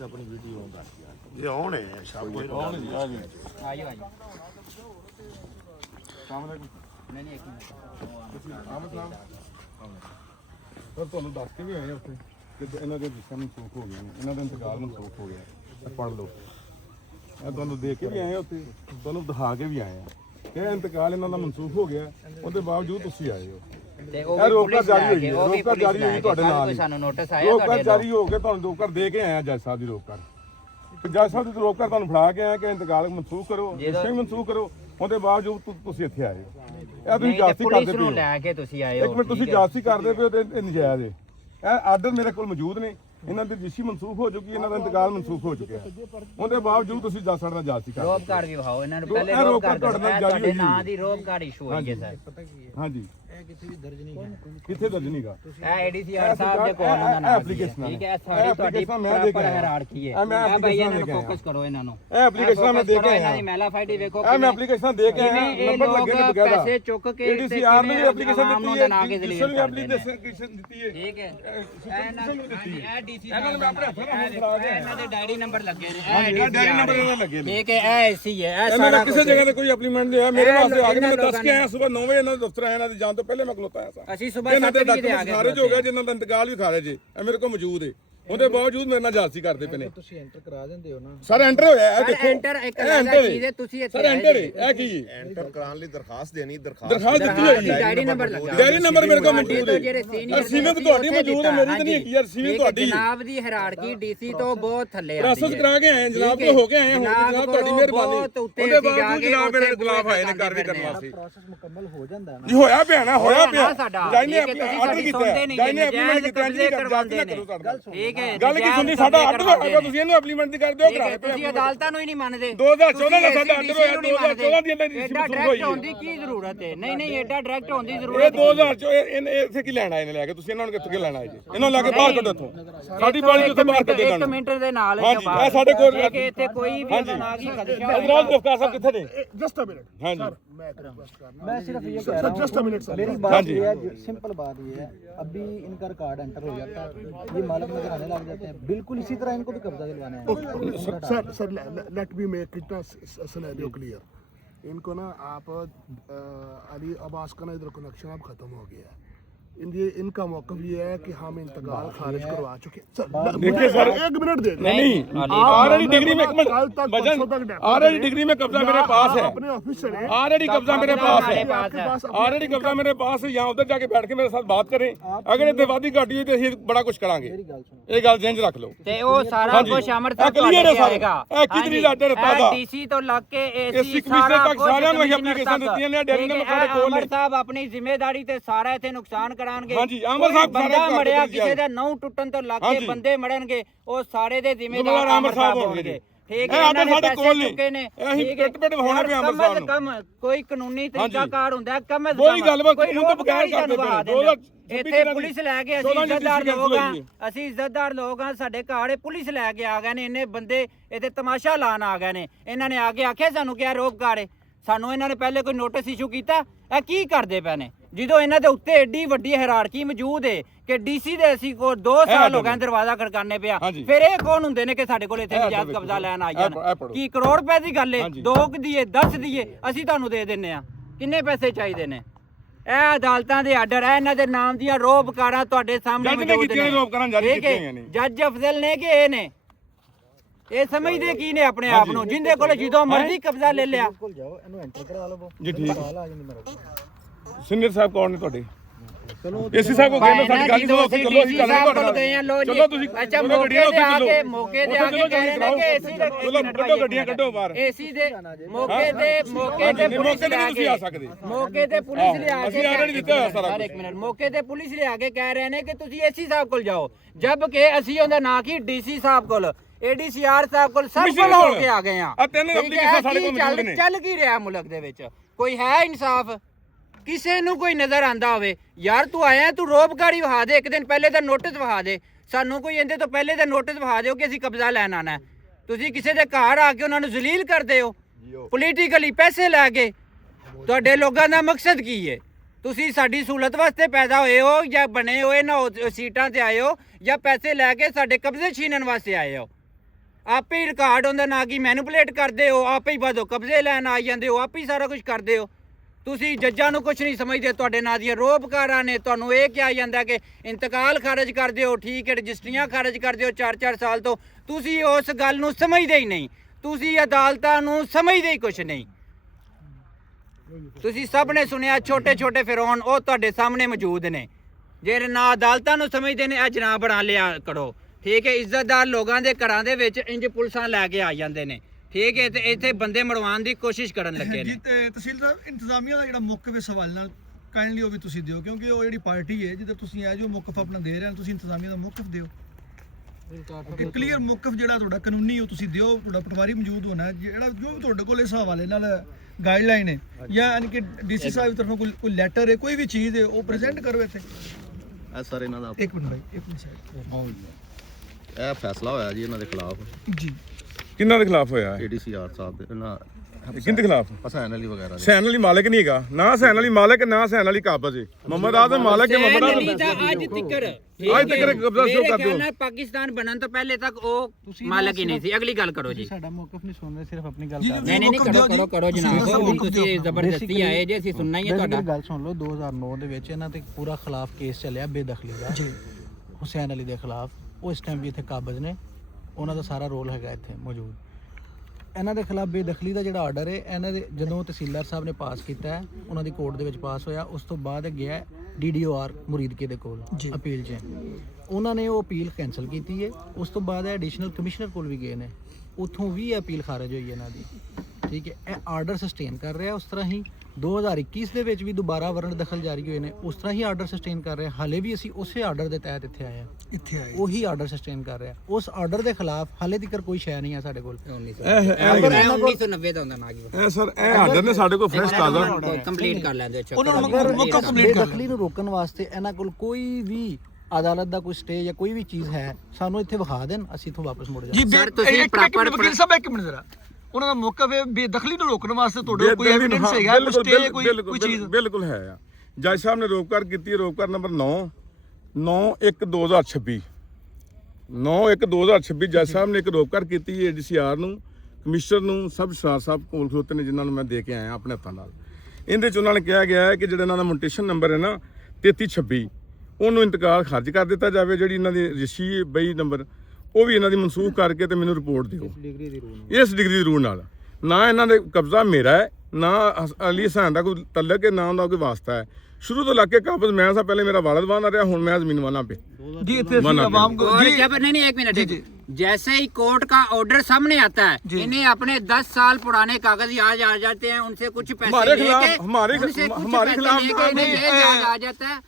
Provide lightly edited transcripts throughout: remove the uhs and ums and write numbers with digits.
ਆਪਣੀ ਵੀਡੀਓ ਆਉਂਦਾ ਇਹ ਆਉਣੇ ਸ਼ਾਮ ਨੂੰ ਆਉਣਗੇ ਆਜੋ ਆਜੋ ਸ਼ਾਮ ਨੂੰ ਨਹੀਂ ਨਹੀਂ ਇੱਕ ਮਿੰਟ ਸਰ ਤੁਹਾਨੂੰ ਦੱਸ ਕੇ ਵੀ ਆਏ ਉੱਥੇ ਕਿ ਇਹਨਾਂ ਦੇ ਜਿਸਮ ਮਨਸੂਖ ਹੋ ਗਏ ਨੇ, ਇਹਨਾਂ ਦਾ ਇੰਤਕਾਲ ਮਨਸੂਖ ਹੋ ਗਿਆ। ਪੜ੍ਹ ਲਓ, ਇਹ ਤੁਹਾਨੂੰ ਦੇਖ ਕੇ ਵੀ ਆਏ ਉੱਥੇ, ਤੁਹਾਨੂੰ ਦਿਖਾ ਕੇ ਵੀ ਆਏ ਆ ਕਿ ਇੰਤਕਾਲ ਇਹਨਾਂ ਦਾ ਮਨਸੂਖ ਹੋ ਗਿਆ, ਉਹਦੇ ਬਾਵਜੂਦ ਤੁਸੀਂ ਆਏ ਹੋ। ਤੇ ਉਹ ਇਹ ਰੋਕਾ ਜਾਰੀ ਹੋਈ ਹੈ, ਰੋਕਾ ਜਾਰੀ ਹੋਈ ਤੁਹਾਡੇ ਨਾਲ ਹੀ। ਸਾਨੂੰ ਨੋਟਿਸ ਆਇਆ ਰੋਕਾ ਜਾਰੀ ਹੋ ਕੇ ਤੁਹਾਨੂੰ ਰੋਕਾ ਦੇ ਕੇ ਆਇਆ ਜੱਜ ਸਾਹਿਬ ਦੀ ਰੋਕਾ। ਤੇ ਜੱਜ ਸਾਹਿਬ ਦੀ ਰੋਕਾ ਤੁਹਾਨੂੰ ਫੜਾ ਕੇ ਆਇਆ ਕਿ ਇੰਤਕਾਲ ਮਨਸੂਖ ਕਰੋ, ਜਿਸਮ ਮਨਸੂਖ ਕਰੋ, ਉਹਦੇ ਬਾਵਜੂਦ ਤੁਸੀਂ ਇੱਥੇ ਆਏ ਹੋ। ਇਹ ਤੁਸੀਂ ਜਾਸਤੀ ਕਰਦੇ ਪਏ ਹੋ, ਲੈ ਕੇ ਤੁਸੀਂ ਆਏ ਹੋ। ਇੱਕ ਮਿੰਟ, ਤੁਸੀਂ ਜਾਸਤੀ ਕਰਦੇ ਪਏ ਹੋ ਤੇ ਇਹ ਨਜਾਇਜ਼ ਹੈ। ਇਹ ਆਰਡਰ ਮੇਰੇ ਕੋਲ ਮੌਜੂਦ ਨੇ, ਇਹਨਾਂ ਦੀ ਰਜਿਸਟਰੀ ਮਨਸੂਖ ਹੋ ਚੁੱਕੀ, ਇਹਨਾਂ ਦਾ ਇੰਤਕਾਲ ਮਨਸੂਖ ਹੋ ਚੁੱਕਿਆ, ਉਹਦੇ ਬਾਵਜੂਦ ਤੁਸੀਂ ਜੱਜ ਸਾਹਿਬ ਨਾਲ ਜਾਸਤੀ ਕਰਦੇ ਹੋ। ਰੋਬ ਕਾਰਡ ਵੀ ਵਿਖਾਓ ਇਹਨਾਂ ਨੂੰ, ਪਹਿਲੇ ਰੋਬ ਕਾਰਡ ਤੁਹਾਡੇ ਨਾਂ ਦੀ ਰੋਬ ਕਾਰਡ ਇਸ਼ੂ ਹੋਈ ਹੈ ਸਰ। ਹਾਂਜੀ, ਇਹ ਕਿਤੇ ਵੀ ਦਰਜ ਨਹੀਂ ਹੈ, ਕਿੱਥੇ ਦਰਜ ਨਹੀਂਗਾ। ਇਹ ਐਡੀਸੀਆਰ ਸਾਹਿਬ ਦੇ ਕੋਲ ਉਹਨਾਂ ਨਾਲ ਐਪਲੀਕੇਸ਼ਨ ਠੀਕ ਹੈ, ਸਾਰੀ ਤੁਹਾਡੀ ਪ੍ਰੋਪਰ ਹੈਰਾਰਕੀ ਹੈ। ਇਹ ਭਾਈ ਇਹਨਾਂ ਨੂੰ ਫੋਕਸ ਕਰੋ, ਇਹਨਾਂ ਨੂੰ ਇਹ ਐਪਲੀਕੇਸ਼ਨ ਮੈਂ ਦੇ ਕੇ ਇਹਨਾਂ ਆਇਆ, ਦੀ ਮੈਲਾਫਾਈਡੀ ਵੇਖੋ। ਮੈਂ ਐਪਲੀਕੇਸ਼ਨ ਦੇ ਕੇ ਆਇਆ, ਨੰਬਰ ਲੱਗੇ ਨੇ ਬਕਾਇਦਾ। ਪੈਸੇ ਚੁੱਕ ਕੇ ADCR ਨੇ ਵੀ ਐਪਲੀਕੇਸ਼ਨ ਦਿੱਤੀ ਹੈ, ਜਿਸਨ ਵੀ ਐਪਲੀਕੇਸ਼ਨ ਦਿੱਤੀ ਹੈ। ਠੀਕ ਹੈ, ਇਹ ਡੀਸੀ ਇਹਨਾਂ ਨੇ ਆਪਣੇ ਹੱਥਾਂ ਨਾਲ ਫੜਾ ਕੇ ਇਹਨਾਂ ਦੇ ਡਾਇਰੀ ਨੰਬਰ ਲੱਗੇ ਨੇ, ਇਹ ਡਾਇਰੀ ਨੰਬਰ ਇਹਨਾਂ ਲੱਗੇ ਨੇ। ਠੀਕ ਹੈ, ਇਹ ਐਸੀ ਹੈ, ਇਹ ਇਹਨਾਂ ਸਾਰਾ ਨੇ ਕਿਸੇ ਜਗ੍ਹਾ ਤੇ ਕੋਈ ਐਪਲੀਮੈਂਟ ਨਹੀਂ ਹੋਇਆ। ਮੇਰੇ ਵਾਸਤੇ ਆ ਕੇ ਮੈਂ ਦੱਸ ਕੇ ਆਇਆ, ਸਵੇਰ 9 ਵਜੇ ਇਹਨਾਂ ਦੇ ਦਫ਼ਤਰ ਆਇਆ, ਇਹਨਾਂ ਦੇ ਜਾਣ ਤੋਂ ਪਹਿਲੇ ਮੈਂ ਖਲੋਤਾ ਆਇਆ ਸਾਂ। ਅਸੀਂ ਸਵੇਰ 7 ਵਜੇ ਦੇ ਆ ਗਏ, ਖਾਰਜ ਹੋ ਗਿਆ, ਜਿਨ੍ਹਾਂ ਦਾ ਇੰਤਕਾਲ ਵੀ ਖਾਰਜ ਹੈ, ਇਹ ਮੇਰੇ ਕੋਲ ਮੌਜੂਦ ਹੈ। ਉਹਦੇ ਬਾਵਜੂਦ ਮੇਰੇ ਨਾਲ ਜਾਸਤੀ ਕਰਦੇ ਪਏ ਨੇ। ਤੁਸੀਂ ਐਂਟਰ ਕਰਾ ਦਿੰਦੇ ਹੋ ਨਾ ਸਰ ਐਂਟਰ ਹੋਇਆ, ਇਹ ਦੇਖੋ ਐਂਟਰ ਇੱਕ ਅਲੱਗ ਚੀਜ਼ ਹੈ, ਤੁਸੀਂ ਇੱਥੇ ਸਰ ਐਂਟਰ ਹੈ, ਇਹ ਕੀ ਹੈ? ਐਂਟਰ ਕਰਾਉਣ ਲਈ ਦਰਖਾਸਤ ਦੇਣੀ, ਦਰਖਾਸਤ ਦਿੱਤੀ ਹੋਈ ਹੈ, ਡਾਇਰੀ ਨੰਬਰ ਲੱਗਾ, ਡਾਇਰੀ ਨੰਬਰ ਮੇਰੇ ਕੋਲ ਮੌਜੂਦ ਹੈ। ਜਿਹੜੇ ਸੀਨੀਅਰ ਰਸੀਵਿੰਗ ਤੁਹਾਡੀ ਮੌਜੂਦ ਹੈ, ਮੇਰੀ ਤਾਂ ਨਹੀਂ ਹੈਗੀ ਯਾਰ। ਰਸੀਵਿੰਗ ਤੁਹਾਡੀ ਜਨਾਬ ਦੀ ਹੈਰਾਰਕੀ ਡੀਸੀ ਤੋਂ ਬਹੁਤ ਥੱਲੇ ਆਉਂਦੀ ਹੈ। ਪ੍ਰੋਸੈਸ ਕਰਾ ਕੇ ਆਏ ਜਨਾਬ, ਤੋਂ ਹੋ ਕੇ ਆਏ ਹੁਣ ਜਨਾਬ, ਤੁਹਾਡੀ ਮਿਹਰਬਾਨੀ। ਉਹਦੇ ਬਾਵਜੂਦ ਜਨਾਬ ਮੇਰੇ ਖਿਲਾਫ ਆਏ ਨੇ ਕਾਰਵਾਈ ਕਰਨ ਵਾਸਤੇ। ਪ੍ਰੋਸੈਸ ਮੁਕੰਮਲ ਹੋ ਜਾਂਦਾ ਨਾ ਜੀ ਹੋਇਆ ਪਿਆ ਨਾ, ਹੋਇਆ ਪਿਆ ਸਾਡਾ ਜਾਈ ਨੇ ਠੀਕ ਹੈ, ਤੁਸੀਂ ਆਰਡਰ ਸਾਡੀ ਕੀਤਾ, ਸੁਣਦੇ ਨਹੀਂ, ਜਾਈ ਨੇ ਐਪਲੀਮੈਂਟ ਕੀਤਾ, ਕਬਜ਼ੇ ਕਰਵਾਉਂਦੇ ਨੇ। ਠੀਕ ਹੈ, ਗੱਲ ਕੀ ਸੁਣਨੀ, ਸਾਡਾ ਆਰਡਰ ਹੋਇਆ, ਤੁਸੀਂ ਇਹਨੂੰ ਐਪਲੀਮੈਂਟ ਦੀ ਕਰਦੇ ਹੋ, ਕਰਾ ਰਹੇ ਤੁਸੀਂ ਅਦਾਲਤਾਂ ਨੂੰ ਹੀ ਨਹੀਂ ਮੰਨਦੇ। 2014 ਦਾ ਸਾਡਾ ਆਰਡਰ ਹੋਇਆ, 2014 ਦੀ ਅੰਦਰ ਐਡਾ ਸ਼ੁਰੂ ਡਾਇਰੈਕਟ ਹੋਈ ਹੋਣ ਦੀ ਕੀ ਜ਼ਰੂਰਤ ਹੈ? ਨਹੀਂ ਨਹੀਂ, ਐਡਾ ਡਾਇਰੈਕਟ ਹੋਣ ਦੀ ਇਹ ਜ਼ਰੂਰਤ ਨਹੀਂ। 2000 ਚੋਂ ਇੱਥੇ ਕੀ ਲੈਣਾ ਇਹਨੇ ਲੈ ਕੇ? ਤੁਸੀਂ ਇਹਨਾਂ ਨੂੰ ਕਿੱਥੋਂ ਲੈਣਾ ਹੈ ਜੀ? ਇਹਨਾਂ ਨੂੰ ਲਾ ਕੇ ਬਾਹਰ ਕੱਢੋ ਇੱਥੋਂ, ਸਾਡੀ ਬਾਲੀ ਕਿੱਥੇ ਬਾਹਰ ਕੱਢੋ ਇਹਨਾਂ ਇੱਕ ਨੂੰ। ਮਿੰਟ ਦੇ ਨਾਲ ਹਾਂਜੀ, ਇਹ ਸਾਡੇ ਕੋਲ ਕਿ ਇੱਥੇ ਕੋਈ ਵੀ ਨਾ ਕੀ ਖਦਸ਼ਾ ਅਜਰਾਲ ਗਫਕਾਰ ਸਾਹਿਬ ਕਿੱਥੇ ਨੇ? जस्ट अ मिनट ਹਾਂਜੀ मैं सिर्फ ये कह रहा हूँ, जस्ट अ मिनट सर। मेरी बात ये है, सिंपल बात ये है, अभी इनका रिकॉर्ड एंटर हो जाता है, ये मालिक नजर आने लग जाते हैं, बिल्कुल इसी तरह इनको भी कब्जा दिलवाना है। Sir sir let me make it scenario clear. इनको ना आप अली अब्बास का ना इधर कनेक्शन अब खत्म हो गया है। इनका मौकफ ये है कि हम इंतकाल खारिज करवा चुके हैं। सर देखिए सर, एक मिनट दे दें। नहीं ऑलरेडी डिग्री में कल तक ऑलरेडी डिग्री में कब्जा मेरे पास है, अपने ऑफिस से लें। ऑलरेडी कब्जा मेरे पास है, आपके पास ऑलरेडी कब्जा मेरे पास है। यहाँ उधर जाके बैठ के मेरे साथ बात करें, अगर ये वादी घटी हुई तो ਅਸੀਂ ਬੜਾ ਕੁਝ ਕਰਾਂਗੇ। ਇਹ ਗੱਲ ਜ਼ਿਹਨ 'ਚ ਰੱਖ ਲਓ। ਤੇ ਉਹ ਸਾਰਾ ਕੁਝ ਅਮਰਤਾ clear ਹੈ ਸਰ। ਆਏਗਾ। ਇਹ ਕਿਧਰੀ ਦਾ ਡਰ ਪਾਦਾ ਡੀਸੀ ਤੋਂ ਲੱਗ ਕੇ ਇਸੀ ਏਸੀ ਕਮਿਸ਼ਨਰ ਸਾਰਾ ਤੱਕ ਸਾਰਿਆਂ ਨੂੰ ਅਸੀਂ ਐਪਲੀਕੇਸ਼ਨ ਦਿੱਤੀਆਂ ਨੇ, ਡੈਰੀ ਨੰਬਰ ਸਾਡੇ ਕੋਲ ਨੇ। ਅਮਰ ਸਾਹਿਬ ਆਪਣੀ ਜ਼ਿੰਮੇਵਾਰੀ ਤੇ ਸਾਰਾ ਇੱਥੇ ਨੁਕਸਾਨ ਕਰਾਂਗੇ। ਹਾਂਜੀ, ਅਮਰ ਸਾਹਿਬ ਬੰਦਾ ਸਾਰਾ ਮੜਿਆ, ਕਿਸੇ ਦਾ ਨਹੁੰ ਟੁੱਟਣ ਤੋਂ ਲੱਗ ਕੇ ਬੰਦੇ ਮੜਨਗੇ, ਉਹ ਸਾਰੇ ਦੇ ਜ਼ਿੰਮੇਵਾਰ ਅਮਰ ਸਾਹਿਬ ਹੋਣਗੇ। ਠੀਕ ਹੈ, ਇਹਨਾਂ ਨੇ ਪੈਸੇ ਚੁੱਕੇ ਨੇ। ਅਸੀਂ ਪਿੱਟ ਵਿਖਾਉਣਾ ਪਿਆ ਅਮਰ ਸਾਹਿਬ ਨੂੰ। ਕੋਈ ਕਾਨੂੰਨੀ ਤਰੀਕਾਕਾਰ ਹੁੰਦਾ, ਕਮ ਸੇ ਕੋਈ ਕਮ ਗੱਲਬਾਤ ਕੋਈ ਹੁਣ ਤਾਂ ਬਗੈਰ ਕਰਦੇ ਪਏ। ਇੱਥੇ ਪੁਲਿਸ ਲੈ ਕੇ, ਅਸੀਂ ਇੱਜ਼ਤਦਾਰ ਲੋਕ ਆ, ਅਸੀਂ ਇੱਜ਼ਤਦਾਰ ਲੋਕ ਆ, ਸਾਡੇ ਘਰ ਪੁਲਿਸ ਲੈ ਕੇ ਆ ਗਏ ਨੇ। ਇੰਨੇ ਬੰਦੇ ਇੱਥੇ ਤਮਾਸ਼ਾ ਲਾਣ ਆ ਗਏ ਨੇ। ਇਹਨਾਂ ਨੇ ਆ ਕੇ ਆਖਿਆ ਸਾਨੂੰ ਕਿਹਾ ਰੋਕਗਾਰ, ਸਾਨੂੰ ਇਹਨਾਂ ਨੇ ਪਹਿਲੇ ਕੋਈ ਨੋਟਿਸ ਇਸ਼ੂ ਕੀਤਾ? ਇਹ ਕੀ ਕਰਦੇ ਪਏ ਨੇ? ਜਦੋਂ ਇਹਨਾਂ ਦੇ ਉੱਤੇ ਐਡੀ ਵੱਡੀ ਹੈਰਾਰਕੀ ਮੌਜੂਦ ਹੈ ਕਿ ਡੀਸੀ ਦੇ ਅਸੀਂ ਕੋ 2 ਸਾਲ ਹੋ ਗਏ ਦਰਵਾਜ਼ਾ ਖੜਕਾਣੇ ਪਿਆ, ਫਿਰ ਇਹ ਕੌਣ ਹੁੰਦੇ ਨੇ ਕਿ ਸਾਡੇ ਕੋਲ ਇੱਥੇ ਨਜਾਇਜ਼ ਕਬਜ਼ਾ ਲੈਣ ਆ ਜਾਣ? ਕੀ ਕਰੋੜ ਰੁਪਏ ਦੀ ਗੱਲ ਹੈ? 2 ਦੀਏ 10 ਦੀਏ ਅਸੀਂ ਤੁਹਾਨੂੰ ਦੇ ਦਿੰਨੇ ਆ। ਕਿੰਨੇ ਪੈਸੇ ਚਾਹੀਦੇ ਨੇ? ਇਹ ਅਦਾਲਤਾਂ ਦੇ ਆਰਡਰ ਹੈ, ਇਹਨਾਂ ਦੇ ਨਾਮ ਦੀਆਂ ਰੋਬਕਾਰਾਂ ਤੁਹਾਡੇ ਸਾਹਮਣੇ ਮੌਜੂਦ ਨੇ। ਠੀਕ ਹੈ, ਜੱਜ ਅਫਜ਼ਲ ਨੇ ਕਿ ਇਹ ਨੇ, ਇਹ ਸਮਝਦੇ ਕੀ ਨੇ ਆਪਣੇ ਆਪ ਨੂੰ, ਜਿੰਦੇ ਕੋਲ ਜਦੋਂ ਮਰਜ਼ੀ ਕਬਜ਼ਾ ਲੈ ਲਿਆ। बिल्कुल जाओ, इन्हों एंटर करा लो। जी ठीक काल आ जाएंगे मेरे को। ਸੀਨੀਅਰ ਸਾਹਿਬ ਕੌਣ ਨੇ ਤੁਹਾਡੇ? चलो ਏਸੀ ਸਾਹਿਬ ਕੋ ਕਹਿੰਦੇ ਸਾਡੀ ਗੱਲ ਸੁਣੋ, ਅਸੀਂ ਚਲੋ ਅਸੀਂ ਕਰਾਂਗੇ ਤੁਹਾਡੇ ਨਾਲ। ਚਲੋ ਤੁਸੀਂ ਅੱਛਾ, ਮੌਕੇ ਤੇ ਆ ਕੇ ਮੌਕੇ ਤੇ ਆ ਕੇ ਕਹਿ ਰਹੇ ਨੇ ਕਿ ਏਸੀ ਦੇ ਚਲੋ ਕੱਢੋ ਗੱਡੀਆਂ ਕੱਢੋ ਬਾਹਰ। ਏਸੀ ਦੇ ਮੌਕੇ ਤੇ ਪੁਲਿਸ ਲਿਆ ਤੁਸੀਂ ਆ ਸਕਦੇ। ਮੌਕੇ ਤੇ ਪੁਲਿਸ ਲਿਆ ਕੇ ਅਸੀਂ ਆਲਰੇਡੀ ਦਿੱਤਾ ਹੋਇਆ ਸਾਰਾ ਇੱਕ ਮਿੰਟ, ਮੌਕੇ ਤੇ ਪੁਲਿਸ ਲਿਆ ਕੇ ਕਹਿ ਰਹੇ ਨੇ ਕਿ ਤੁਸੀਂ ਏਸੀ ਸਾਹਿਬ ਕੋਲ ਜਾਓ, ਜਦ ਕਿ ਅਸੀਂ ਉਹਦਾ ਨਾਂ ਕੀ ਡੀਸੀ ਸਾਹਿਬ ਕੋਲ, ADCR ਸਾਹਿਬ ਕੋਲ ਸਭ ਕੋਲ ਹੋ ਕੇ ਆ ਗਏ ਆ। ਆ ਤਿੰਨ ਐਪਲੀਕੇਸ਼ਨ ਸਾਡੇ ਕੋਲ ਮੌਜੂਦ ਨੇ। ਚੱਲ ਕੀ ਰਿਹਾ ਮੁਲਕ ਦੇ ਵਿੱਚ? ਕੋਈ ਹੈ ਇਨਸਾਫ? ਕਿਸੇ ਨੂੰ ਕੋਈ ਨਜ਼ਰ ਆਂਦਾ ਹੋਵੇ? ਯਾਰ ਤੂੰ ਆਇਆ, ਤੂੰ ਰੋਬਕਾਰੀ ਵਹਾ ਦੇ, ਇੱਕ ਦਿਨ ਪਹਿਲੇ ਦਾ ਨੋਟਿਸ ਵਹਾ ਦੇ ਸਾਨੂੰ, ਕੋਈ ਇਹਦੇ ਤੋਂ ਪਹਿਲੇ ਦਾ ਨੋਟਿਸ ਵਹਾ ਦਿਓ ਕਿ ਅਸੀਂ ਕਬਜ਼ਾ ਲੈਣ ਆਣਾ। ਤੁਸੀਂ ਕਿਸੇ ਦੇ ਘਰ ਆ ਕੇ ਉਹਨਾਂ ਨੂੰ ਜ਼ਲੀਲ ਕਰਦੇ ਹੋ ਪੋਲੀਟੀਕਲੀ ਪੈਸੇ ਲੈ ਕੇ। ਤੁਹਾਡੇ ਲੋਕਾਂ ਦਾ ਮਕਸਦ ਕੀ ਹੈ? ਤੁਸੀਂ ਸਾਡੀ ਸਹੂਲਤ ਵਾਸਤੇ ਪੈਦਾ ਹੋਏ ਹੋ ਜਾਂ ਬਣੇ ਹੋਏ ਨਾ ਸੀਟਾਂ ਤੇ ਆਏ ਹੋ, ਜਾਂ ਪੈਸੇ ਲੈ ਕੇ ਸਾਡੇ ਕਬਜ਼ੇ ਛੀਨਣ ਵਾਸਤੇ ਆਏ ਹੋ? ਆਪੇ ਹੀ ਰਿਕਾਰਡ ਹੁੰਦਾ ਨਾ ਕਿ ਮੈਨੂਪੂਲੇਟ ਕਰਦੇ ਹੋ, ਆਪੇ ਹੀ ਬਾਦੋਂ ਕਬਜ਼ੇ ਲੈਣ ਆ ਜਾਂਦੇ ਹੋ, ਆਪੇ ਹੀ ਸਾਰਾ ਕੁਝ ਕਰਦੇ ਹੋ। ਤੁਸੀਂ ਜੱਜਾਂ ਨੂੰ ਕੁਝ ਨਹੀਂ ਸਮਝਦੇ, ਤੁਹਾਡੇ ਨਾਂ ਦੀਆਂ ਰੋਪਕਾਰਾਂ ਨੇ ਤੁਹਾਨੂੰ ਇਹ ਕਿਹਾ ਜਾਂਦਾ ਕਿ ਇੰਤਕਾਲ ਖਾਰਜ ਕਰ ਦਿਓ, ਠੀਕ ਹੈ, ਰਜਿਸਟਰੀਆਂ ਖਾਰਜ ਕਰ ਦਿਓ 4-4 ਸਾਲ ਤੋਂ। ਤੁਸੀਂ ਉਸ ਗੱਲ ਨੂੰ ਸਮਝਦੇ ਹੀ ਨਹੀਂ, ਤੁਸੀਂ ਅਦਾਲਤਾਂ ਨੂੰ ਸਮਝਦੇ ਹੀ ਕੁਝ ਨਹੀਂ। ਤੁਸੀਂ ਸਭ ਨੇ ਸੁਣਿਆ ਛੋਟੇ ਛੋਟੇ ਫਿਰੌਨ ਉਹ ਤੁਹਾਡੇ ਸਾਹਮਣੇ ਮੌਜੂਦ ਨੇ, ਜਿਹੜੇ ਨਾ ਅਦਾਲਤਾਂ ਨੂੰ ਸਮਝਦੇ ਨੇ। ਇਹ ਜਨਾਬ ਬਣਾ ਲਿਆ ਕਰੋ, ਠੀਕ ਹੈ। ਇੱਜ਼ਤਦਾਰ ਲੋਕਾਂ ਦੇ ਘਰਾਂ ਦੇ ਵਿੱਚ ਇੰਜ ਪੁਲਿਸਾਂ ਲੈ ਕੇ ਆ ਜਾਂਦੇ ਨੇ, ਠੀਕ ਹੈ, ਤੇ ਇੱਥੇ ਬੰਦੇ ਮਰਵਾਉਣ ਦੀ ਕੋਸ਼ਿਸ਼ ਕਰਨ ਲੱਗੇ ਨੇ। ਤਹਿਸੀਲਦਾਰ ਇੰਤਜ਼ਾਮੀਆ ਦਾ ਜਿਹੜਾ ਮੌਕਫ ਇਸ ਸਵਾਲ ਨਾਲ ਕਾਈਂਡਲੀ ਉਹ ਵੀ ਤੁਸੀਂ ਦਿਓ, ਕਿਉਂਕਿ ਉਹ ਜਿਹੜੀ ਪਾਰਟੀ ਹੈ ਜਿੱਦਾਂ ਤੁਸੀਂ ਇਹ ਜੋ ਮੌਕਫ ਆਪਣਾ ਦੇ ਰਹੇ ਹੋ, ਤੁਸੀਂ ਇੰਤਜ਼ਾਮੀਆ ਦਾ ਮੌਕਫ ਦਿਓ ਕਿ ਕਲੀਅਰ ਮੌਕਫ ਜਿਹੜਾ ਤੁਹਾਡਾ ਕਾਨੂੰਨੀ ਉਹ ਤੁਸੀਂ ਦਿਓ। ਤੁਹਾਡਾ ਪਟਵਾਰੀ ਮੌਜੂਦ ਹੋਣਾ ਹੈ, ਜਿਹੜਾ ਜੋ ਵੀ ਤੁਹਾਡੇ ਕੋਲ ਇਸ ਹਵਾਲੇ ਨਾਲ ਗਾਈਡਲਾਈਨ ਹੈ ਜਾਂ ਯਾਨੀ ਕਿ ਡੀਸੀ ਸਾਹਿਬ ਤਰਫੋਂ ਕੋਈ ਲੈਟਰ ਹੈ, ਕੋਈ ਵੀ ਚੀਜ਼ ਹੈ, ਉਹ ਪ੍ਰੈਜ਼ੈਂਟ ਕਰੋ ਇੱਥੇ। ਇਹ ਸਰ ਇਹਨਾਂ ਦਾ ਇੱਕ ਮਿੰਟ ਭਾਈ, ਇੱਕ ਮਿੰਟ ਸਾਈਡ ਇਹ ਫੈਸਲਾ ਹੋਇਆ ਜੀ ਇਹਨਾਂ ਦੇ ਖਿਲਾਫ, ਜੀ। ਕਿਹਨਾਂ ਦੇ ਖਿਲਾਫ ਹੋਇਆ ਹੈ? ADCR ਸਾਹਿਬ ਦੇ ਇਹਨਾਂ ਕਿਹਦੇ ਖਿਲਾਫ? ਹਸੈਨ ਅਲੀ ਵਗੈਰਾ ਦੇ। ਸੈਨ ਅਲੀ ਮਾਲਕ ਨਹੀਂ ਹੈਗਾ, ਨਾ ਸੈਨ ਅਲੀ ਮਾਲਕ, ਨਾ ਸੈਨ ਅਲੀ ਕਾਬਜ਼ ਹੈ। ਮੁਹੰਮਦ ਆਜ਼ਮ ਮਾਲਕ ਹੈ, ਮੁਹੰਮਦ ਅੱਜ ਤੱਕ ਕਬਜ਼ਾ ਸ਼ੁਰੂ ਕਰ ਦਿਓ। ਪਾਕਿਸਤਾਨ ਬਣਨ ਤੋਂ ਪਹਿਲੇ ਤੱਕ ਉਹ ਮਾਲਕ ਹੀ ਨਹੀਂ ਸੀ। ਅਗਲੀ ਗੱਲ ਕਰੋ ਜੀ। ਸਾਡਾ ਮੌਕਫ ਨਹੀਂ ਸੁਣ ਰਹੇ, ਸਿਰਫ ਆਪਣੀ ਗੱਲ ਕਰ ਨਹੀਂ ਨਹੀਂ ਕਰੋ ਜਨਾਬ, ਤੁਸੀਂ ਜ਼ਬਰਦਸਤੀ ਆਏ ਜੇ, ਅਸੀਂ ਸੁਣਨਾ ਹੀ ਹੈ ਤੁਹਾਡਾ। ਗੱਲ ਸੁਣ ਲਓ। 2009 ਦੇ ਵਿੱਚ ਇਹਨਾਂ ਤੇ ਪੂਰਾ ਖਿਲਾਫ ਕੇਸ ਚੱਲਿਆ ਬੇਦਖਲੀ ਦਾ ਜੀ, ਹੁਸੈਨ ਅਲੀ ਦੇ ਖਿਲਾਫ। ਉਹ ਇਸ ਟਾਈਮ ਵੀ ਇੱਥੇ ਕਾਬਜ਼ ਨੇ, ਉਹਨਾਂ ਦਾ ਸਾਰਾ ਰੋਲ ਹੈਗਾ ਇੱਥੇ ਮੌਜੂਦ। ਇਹਨਾਂ ਦੇ ਖਿਲਾਫ ਬੇਦਖਲੀ ਦਾ ਜਿਹੜਾ ਆਰਡਰ ਹੈ, ਇਹਨਾਂ ਦੇ ਜਦੋਂ ਤਹਿਸੀਲਦਾਰ ਸਾਹਿਬ ਨੇ ਪਾਸ ਕੀਤਾ ਹੈ, ਉਹਨਾਂ ਦੀ ਕੋਰਟ ਦੇ ਵਿੱਚ ਪਾਸ ਹੋਇਆ, ਉਸ ਤੋਂ ਬਾਅਦ ਗਿਆ DDOR ਮੁਰੀਦਕੇ ਦੇ ਕੋਲ ਅਪੀਲ 'ਚ। ਉਹਨਾਂ ਨੇ ਉਹ ਅਪੀਲ ਕੈਂਸਲ ਕੀਤੀ ਹੈ। ਉਸ ਤੋਂ ਬਾਅਦ ਐਡੀਸ਼ਨਲ ਕਮਿਸ਼ਨਰ ਕੋਲ ਵੀ ਗਏ ਨੇ, ਉੱਥੋਂ ਵੀ ਅਪੀਲ ਖਾਰਜ ਹੋਈ ਇਹਨਾਂ ਦੀ, ਠੀਕ ਹੈ। ਇਹ ਆਰਡਰ ਸਸਟੇਨ ਕਰ ਰਿਹਾ। ਉਸ ਤਰ੍ਹਾਂ ਹੀ 2021 ਦੇ ਵਿੱਚ ਵੀ ਦੁਬਾਰਾ ਵਾਰੰਟ ਦਖਲ ਜਾਰੀ ਹੋਏ ਨੇ, ਉਸ ਤਰ੍ਹਾਂ ਹੀ ਆਰਡਰ ਸਸਟੇਨ ਕਰ ਰਿਹਾ। ਹਾਲੇ ਵੀ ਅਸੀਂ ਉਸੇ ਆਰਡਰ ਦੇ ਤਹਿਤ ਇੱਥੇ ਆਏ ਹਾਂ, ਉਹੀ ਆਰਡਰ ਸਸਟੇਨ ਕਰ ਰਿਹਾ। ਉਸ ਆਰਡਰ ਦੇ ਖਿਲਾਫ ਹਾਲੇ ਤੱਕ ਕੋਈ ਸ਼ੈ ਨਹੀਂ ਹੈ ਸਾਡੇ ਕੋਲ। 1990 ਦਾ ਹੁੰਦਾ ਨਾ ਕੀ ਇਹ ਸਰ ਇਹ ਆਰਡਰ ਨੇ ਸਾਡੇ ਕੋਲ ਫਰੈਸ਼ ਤਾਜ਼ਾ ਕੰਪਲੀਟ ਕਰ ਲੈਂਦੇ। ਉਹਨਾਂ ਨੂੰ ਮੌਕਫ ਕੰਪਲੀਟ ਕਰ ਬੇਦਖਲੀ ਨੂੰ ਰੋਕਣ ਵਾਸਤੇ ਇਹਨਾਂ ਕੋਲ ਕੋਈ ਵੀ ਅਦਾਲਤ ਦਾ ਕੋਈ ਸਟੇ ਜਾਂ ਕੋਈ ਵੀ ਚੀਜ਼ ਹੈ, ਸਾਨੂੰ ਇੱਥੇ ਵਿਖਾ ਦੇਣ, ਅਸੀਂ ਇੱਥੋਂ ਵਾਪਸ ਮੁੜ ਜਾਵਾਂਗੇ। ਜੀ ਤੁਸੀਂ ਪ੍ਰੋਪਰ ਵਕੀਲ ਸਾਹਿਬ ਇੱਕ ਮਿੰਟ ਜ਼ਰਾ, ਉਹਨਾਂ ਦਾ ਮੌਕਫ ਹੈ ਬੇਦਖਲੀ ਨੂੰ ਰੋਕਣ ਵਾਸਤੇ ਤੁਹਾਡੇ ਕੋਲ ਕੋਈ ਐਵੀਡੈਂਸ ਹੈਗਾ, ਕੋਈ ਸਟੇ, ਕੋਈ ਚੀਜ਼? ਬਿਲਕੁਲ ਹੈ ਆ। ਜੱਜ ਸਾਹਿਬ ਨੇ ਰੋਕਕਾਰ ਕੀਤੀ ਹੈ, ਰੋਕਕਾਰ ਨੰਬਰ 9/1/2026 9/1/2026 ਜੱਜ ਸਾਹਿਬ ਨੇ ਇੱਕ ਰੋਕਕਾਰ ਕੀਤੀ ਹੈ ADCR ਨੂੰ, ਕਮਿਸ਼ਨਰ ਨੂੰ, ਸਬ ਸਟਾਰ ਸਾਹਿਬ ਕੋਲ ਖਲੋਤੇ ਨੇ, ਜਿਨ੍ਹਾਂ ਨੂੰ ਮੈਂ ਦੇ ਕੇ ਆਇਆ ਆਪਣੇ ਹੱਥਾਂ ਨਾਲ। ਇਹਦੇ 'ਚ ਉਹਨਾਂ ਨੇ ਕਿਹਾ ਗਿਆ ਹੈ ਕਿ ਜਿਹੜਾ ਇਹਨਾਂ ਦਾ ਮੁਟੇਸ਼ਨ ਨੰਬਰ ਹੈ ਨਾ 3326, ਉਹਨੂੰ ਇੰਤਕਾਲ ਖਾਰਜ ਕਰ ਦਿੱਤਾ ਜਾਵੇ। ਜਿਹੜੀ ਇਹਨਾਂ ਦੀ ਰਜਿਸਟਰੀ 22 ਨੰਬਰ, ਉਹ ਵੀ ਇਹਨਾਂ ਦੀ ਮਨਸੂਖ ਕਰਕੇ ਤੇ ਮੈਨੂੰ ਰਿਪੋਰਟ ਦਿਓ ਇਸ ਡਿਗਰੀ ਦੀ ਰੂਲ ਨਾਲ। ਨਾ ਇਹਨਾਂ ਦੇ ਕਬਜ਼ਾ ਮੇਰਾ ਹੈ, ਨਾ ਅਲੀ ਹਸੈਨ ਦਾ ਕੋਈ ਤਲਕ ਹੈ, ਨਾ ਉਹਦਾ ਕੋਈ ਵਾਸਤਾ ਹੈ। शुरू तो लाके काबज मैं सा, पहले मेरा वालिद वाना रहा, हूं मैं जमीन वाला पे जी। आवाम को जब नहीं एक मिनट, जैसे ही कोर्ट का ऑर्डर सामने आता है, इन्हें अपने 10 साल पुराने कागज आज आ जाते हैं, उनसे कुछ पैसे हमारे खिलाफ आ जाता है।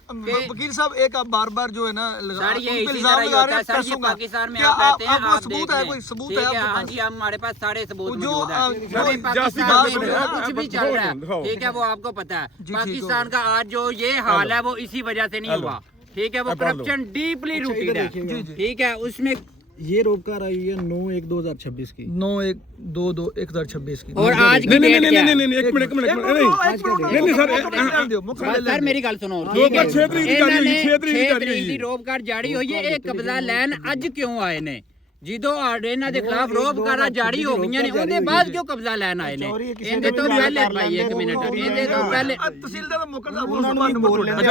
वकील साहब एक आप बार बार जो है ना सर ये इल्जाम लगा रहे हैं, सर ये पाकिस्तान में आप रहते हैं, आप सबूत है, कोई सबूत है? हाँ जी, हमारे पास सारे सबूत मौजूद है। पाकिस्तान में कुछ भी चल रहा है, ठीक है, वो आपको पता है। पाकिस्तान का आज जो ये हाल है वो इसी वजह से नहीं हुआ, ठीक है। वो करप्शन डीपली रूटेड है, ठीक है। उसमें ये रोककर आई है 9/1/2026 की, 9/1/2026 की। और आज की डेट क्या है? नहीं, एक मिनट सर मेरी गल सुनो, ठीक है। 6 तरीक ਦੀ ਰੋਬਕਾਰ ਜਾਰੀ ਹੋਈ ਹੈ। ਇਹ ਕਬਜ਼ਾ ਲੈਣ ਅੱਜ ਕਿਉਂ ਆਏ ਨੇ? ਜਦੋਂ ਆਰਡਰ ਇਹਨਾਂ ਦੇ ਖਿਲਾਫ ਰੋਬਕਾਰਾਂ ਜਾਰੀ ਹੋ ਗਈਆਂ ਨੇ, ਉਹਦੇ ਬਾਅਦ ਕਿਉਂ ਕਬਜ਼ਾ ਲੈਣ ਆਏ ਨੇ? ਇਹਦੇ ਤੋਂ ਪਹਿਲੇ ਭਾਈ ਇੱਕ ਮਿੰਟ, ਇਹਦੇ ਤੋਂ ਪਹਿਲੇ ਤਹਿਸੀਲਦਾਰ ਦਾ ਮੌਕਾ ਦਾ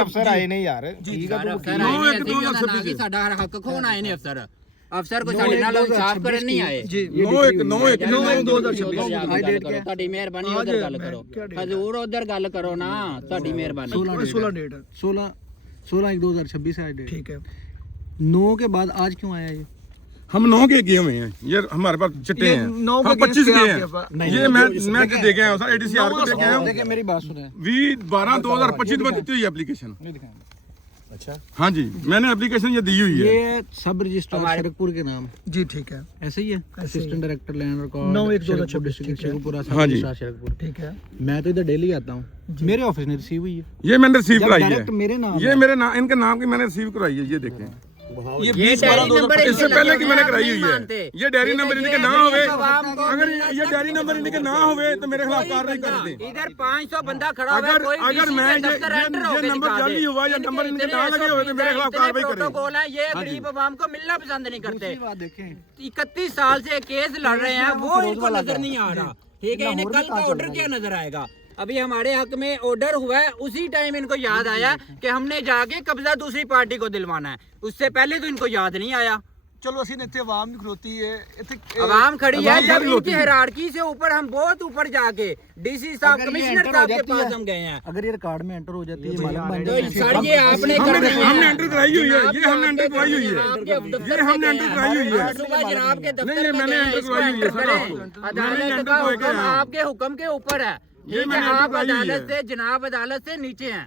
ਅਫਸਰ ਆਏ ਨੇ ਯਾਰ, ਠੀਕ ਹੈ। ਸਾਡਾ ਹੱਕ ਖੋਣ ਆਏ ਨੇ ਅਫਸਰ। ਅਫਸਰ ਕੋਈ ਸਾਡੇ ਨਾਲ ਇਨਸਾਫ ਕਰਨ ਨਹੀਂ ਆਏ ਜੀ। 9/1/2026 ਤੁਹਾਡੀ ਮਿਹਰਬਾਨੀ ਉਧਰ ਗੱਲ ਕਰੋ, ਹਜ਼ੂਰ ਉਧਰ ਗੱਲ ਕਰੋ ਨਾ, ਤੁਹਾਡੀ ਮਿਹਰਬਾਨੀ। 16 डेट 16/1/2026 है डेट, ठीक है। 9 के बाद आज क्यों आया ये? हम 9 के गए हुए हैं, ये हमारे पास चिट्टे हैं, 9 हम 25 गए हैं। ये मैं दे गया हूं सर, ADCR को दे गया हूं। देखिए मेरी बात सुने, 12/2025 में दी हुई एप्लीकेशन। नहीं दिखाएंगे। अच्छा हाँ जी, मैंने एप्लीकेशन ये दी हुई है। ये सब रजिस्ट्रार शेरपुर के नाम जी, ठीक है, ऐसे ही है, assistant director land record 9/1/2026 Sherpur, हाँ जी ठीक है। मैं तो इधर डेली आता हूँ, मेरे ऑफिस ने रिसीव हुई है। ये मैंने रिसीव कराई है, मेरे नाम ये मेरे नाम, इनके नाम की मैंने रिसीव कराई है। ये देखें ये डायरी नंबर इससे पहले की मैंने कराई हुई मानते। है। ये डायरी नंबर इनके ना होवे, अगर ये डायरी नंबर इनके ना होवे तो मेरे खिलाफ कार्रवाई कर दे। इधर 500 बंदा खड़ा हुआ है, अगर कोई अगर किसी मैं के दफ्तर एंटर ये होके नंबर दिखा जाली दे। हुआ या नंबर इनके ना लगे हुए तो मेरे खिलाफ कार्रवाई करें। प्रोटोकॉल है, ये गरीब आवाम को मिलना पसंद नहीं करते। दूसरी बात देखें, 31 साल से केस लड़ रहे हैं, वो इनको नजर नहीं आ रहा। ठीक है, इन्हें कल का ऑर्डर क्या नजर आएगा? अभी हमारे हक में ऑर्डर हुआ है, उसी टाइम इनको याद आया कि हमने जाके कब्जा दूसरी पार्टी को दिलवाना है। उससे पहले तो इनको याद नहीं आया। ਚਲੋ ਅਸੀਂ ਇੱਥੇ ਆਵਾਮ ਵੀ ਖਲੋਤੀ ਹੈ ਇੱਥੇ आवाम खड़ी है, जब इनकी हिरारकी से ऊपर हम बहुत ऊपर जाके डीसी साहब कमिश्नर साहब के पास हम गए हैं। अगर ये रिकॉर्ड में एंटर हो जाती है मालूम बन तो सर ये आपने करनी है, हमने एंटर कराई हुई है, ये हमने एंटर कराई हुई है, ये हमने एंटर कराई हुई है। सुबह जनाब के दफ्तर नहीं, में मैंने गए हैं, एंटर इसको करवाई हुई है, एंटर सर, करें। आपको। अदालत मैंने का एंटर करवाई हुक्म है। आपके हुक्म के ऊपर है। ठीक है, मैंने एंटर आप करवाई हुई अदालत है। से जनाब अदालत से नीचे हैं।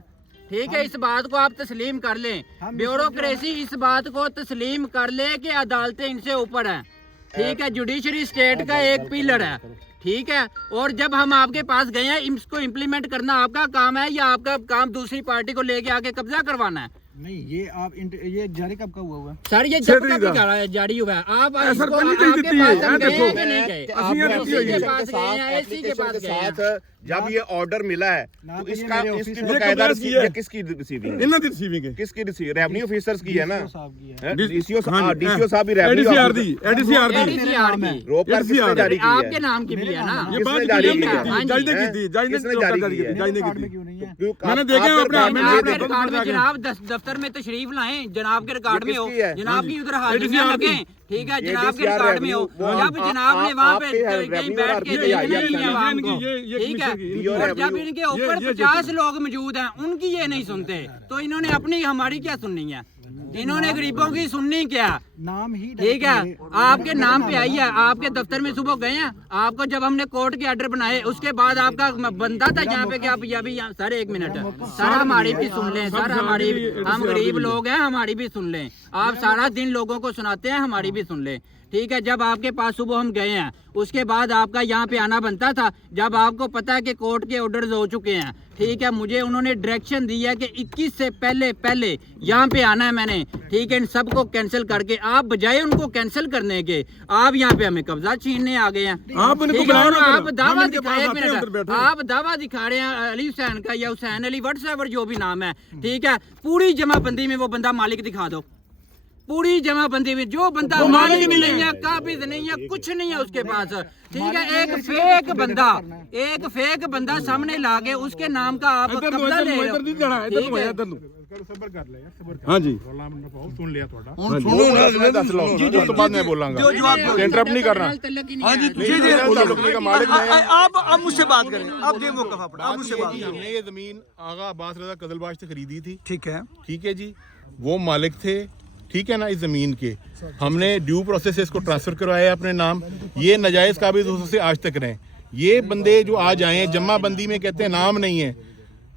ठीक है, इस बात को आप तस्लीम कर लें। ब्यूरोक्रेसी इस बात को तस्लीम कर ले कि अदालतें इनसे ऊपर हैं। ठीक है, जुडिशरी स्टेट का एक पिलर है। ठीक है, और जब हम आपके पास गए हैं, इसको इम्प्लीमेंट करना आपका काम है या आपका काम दूसरी पार्टी को लेके आके कब्जा करवाना है? नहीं, ये आप ये जारी कब का हुआ है? सर ये जब का भी जारी हुआ है, आप इसको सरपंच ने आपके दी पास है, हम गए देखो। हैं कि नहीं गए? ਅਸੀਂ ਇਹ ਦਿੱਤੀ ਹੋਈ के है। पास गए हैं, एसी के पास गए हैं। जब ये ऑर्डर मिला है ना तो तो ये इसका मेरे इसकी ऑफिस में बकायदा कब्जा की है। ये किसकी रिसीविंग है? इन्हों की रिसीविंग है, किसकी रिसीविंग? रेवेन्यू ऑफिसर्स की है ना, साहब की है। डीसीओ हाँ जी, डीसीओ साहब भी रेवेन्यू एडीसीआर दी, एडीसीआर दी। ADCR की रोक कर किसने जारी की आपके है? नाम की भी है ना? ये किसने बात जारी की की है? है, जज ने की थी, जज ने किसने जारी की है? जज ने की रिकॉर्ड में थी। क्यों नहीं है? मैंने देखे हैं अपने हाथ में, जनाब ये के देखो, रिकॉर्ड में जाके। जनाब दफ्तर में तशरीफ लाएं, जनाब के रिकॉर्ड में हो, किसकी है? जनाब की उधर हाजिरियां ADCR लगे। की। ठीक है, ये जनाब के ADCR रिकॉर्ड में हो, रेवेन्यू, जब जनाब ने वहाँ पे आपके कहीं रेवेन्यू बैठ और के आपके देखना ये नहीं है आवाम को। ये ठीक है, कमीशन और जब रेवेन्यू। इनके ऊपर ये 50 लोग मौजूद हैं, उनकी ये नहीं सुनते, तो इन्होंने अपनी हमारी क्या सुननी है? इन्होंने गरीबों की सुननी क्या? नाम ही ठीक है, आपके नाम पे आई है, आपके दफ्तर में सुबह गए हैं, आपको जब हमने कोर्ट के ऑर्डर बनाए उसके बाद आपका बनता था यहाँ पे कि आप अभी सर एक मिनट सर हमारी भी सुन लें, सर हमारी हम गरीब लोग हैं, हमारी भी सुन लें। आप सारा दिन लोगों को सुनाते हैं, हमारी भी सुन लें। ठीक है, जब आपके पास सुबह हम गए हैं उसके बाद आपका यहाँ पे आना बनता था, जब आपको पता है कि कोर्ट के ऑर्डर्स हो चुके हैं। ठीक है, मुझे उन्होंने डायरेक्शन दी है कि 21 से पहले यहाँ पे आना है मैंने। ठीक है, इन सबको कैंसिल करके आप बजाय उनको कैंसिल करने के आप यहाँ पे हमें कब्जा छीनने आ गए हैं। आप इनको ठीक है, बुलाओ ना, आप दावा हम इनके पास दिखाए, एक आते हैं, अंदर मिनट, बैठो। आप दावा दिखा रहे हैं अली हुसैन का या हुसैन अली व्हाट्सएवर जो भी नाम है। ठीक है, पूरी जमाबंदी में वो बंदा मालिक दिखा दो, पूरी जमाबंदी में जो बंदा मालिक नहीं है, काबिज नहीं है, कुछ नहीं है उसके पास। ठीक है, एक फेक बंदा सामने ला के उसके नाम का आप कब्जा ले रहे हो। ठीक है, ਸਬਰ ਕਰ ਲੈ ਯਾਰ, ਸਬਰ ਕਰ। हाँ जी, ਰੌਲਾ ਮੰਡਾ ਪਾਓ, ਸੁਣ ਲਿਆ ਤੁਹਾਡਾ। मैं दस लो, उस तो बाद मैं बोलांगा, इंटरप्ट नहीं करना। हाँ जी जी जी ताल्लुक का मालिक मैं है। आप मुझसे बात करें, आप ये मौका अपना, आप मुझसे बात करें। हमने ये जमीन आगा अब्बास रजा कदलबाश से खरीदी थी। ठीक है, ठीक है जी, वो मालिक थे, ठीक है ना, इस जमीन के हमने ड्यू प्रोसेस से इसको ट्रांसफर करवाया अपने नाम। ये नाजायज काबिज से आज तक रहे। ये बंदे जो आज आए हैं जमाबंदी में कहते हैं नाम नहीं है,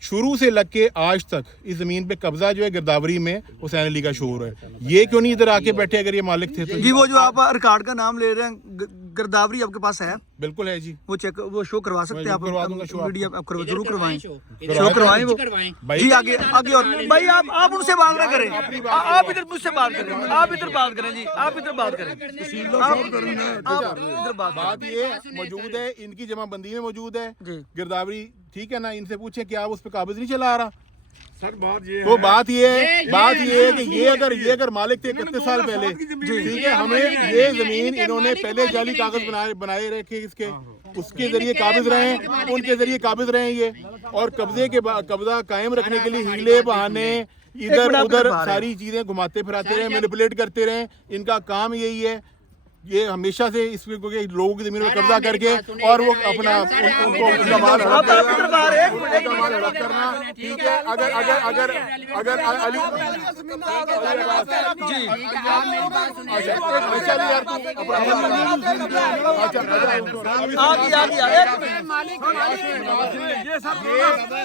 शुरू से लग के आज तक इस जमीन पे कब्जा जो है गिरदावरी में हुसैन अली का शोर है। ये क्यों नहीं इधर आके बैठे अगर ये मालिक थे तो? जी वो जो आप रिकॉर्ड का नाम ले रहे हैं, गिरदावरी आपके पास है? बिल्कुल है जी, वो चेक वो शो करवा सकते हैं आप? करवा दूंगा शो वीडियो आप जरूर करवाएं, शो शो करवाएं वो। भाई जी आगे आगे और भाई आप उनसे बात ना करें, आप इधर मुझसे बात करें, आप इधर बात करें जी, आप इधर बात करें, आप इधर बात ये मौजूद है, इनकी जमाबंदी में मौजूद है गिरदावरी। ठीक है ना, इनसे पूछे कि आप उस पर काबिज नहीं चला रहा। सर बात ये तो बात ये है कि ये अगर मालिक थे 31 साल पहले, ठीक है, हमें ये जमीन इन्होंने पहले जाली कागज बनाए रखे, इसके उसके जरिए काबिज रहे, उनके जरिए काबिज रहे ये, और कब्जा कायम रखने के लिए हीले बहाने इधर उधर सारी चीजें घुमाते फिराते रहे, मैनिपुलेट करते रहे। इनका काम यही है, ये हमेशा से इस लोगों की जमीन में कब्जा करके और वो अपना उनको उनका माल हड़प करना। ठीक है, अगर अली जी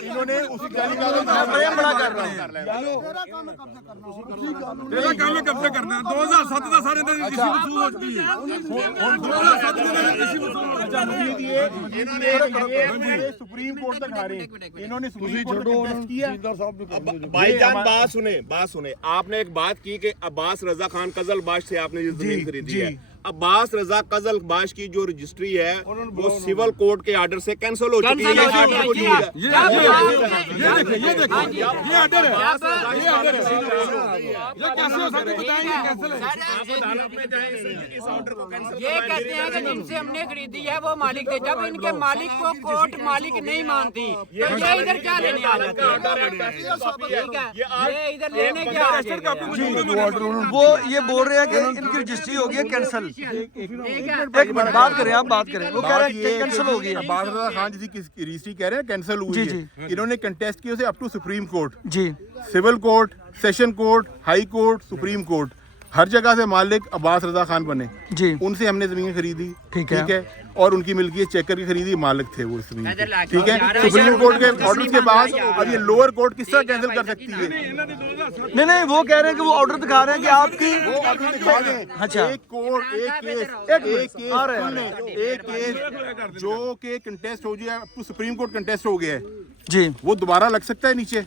इन्होंने उसी जाली का बड़ा कर रहे हैं। कब्जा करना 2007 का सारे दिन किसी वसूल हो चुकी है। सुप्रीम कोर्ट तक हारे, इन्होंने सुप्रीम कोर्ट टेस्ट किया। भाईजान बात सुने आपने एक बात की कि अब्बास रजा खान कजलबाश से आपने ये जमीन खरीदी है। अब्बास रजा कजलबाश की जो रजिस्ट्री है वो सिविल कोर्ट के ऑर्डर से कैंसिल हो चुकी है। ये ऑर्डर है, ये कैसे हो सकता है बताएंगे कैसे है? ये कहते हैं कि जिनसे हमने खरीदी है वो मालिक थे, जब इनके मालिक को कोर्ट मालिक नहीं मानती तो ये इधर क्या लेने आ जाते हैं? ठीक है, ये इधर लेने क्या आ गए? वो ये बोल रहे हैं कि इनकी रजिस्ट्री हो गई है कैंसिल। एक मिनट बात करें, आप बात करें। वो कह रहे हैं कैंसिल हो गई है। अब्बास रजा खान जी की रजिस्ट्री कह रहे हैं कैंसिल हुई है। इन्होंने कंटेस्ट किया उसे अप टू सुप्रीम कोर्ट, जी civil court, session court, high court, supreme court, हर जगह से मालिक अब्बास रजा खान बने। जी उनसे हमने जमीन खरीदी, ठीक है। और उनकी मिल्कियत चेकर की खरीदी, मालिक थे वो जमीन के, ठीक है। सुप्रीम कोर्ट के ऑर्डर के बाद अब ये लोअर कोर्ट किस तरह कैंसिल कर सकती है? नहीं, वो कह रहे हैं कि वो ऑर्डर दिखा रहे हैं कि आपकी अच्छा एक कोर्ट एक केस जो के कंटेस्ट हो गया, अब तो सुप्रीम कोर्ट कंटेस्ट हो गया है जी, वो दोबारा लग सकता है नीचे।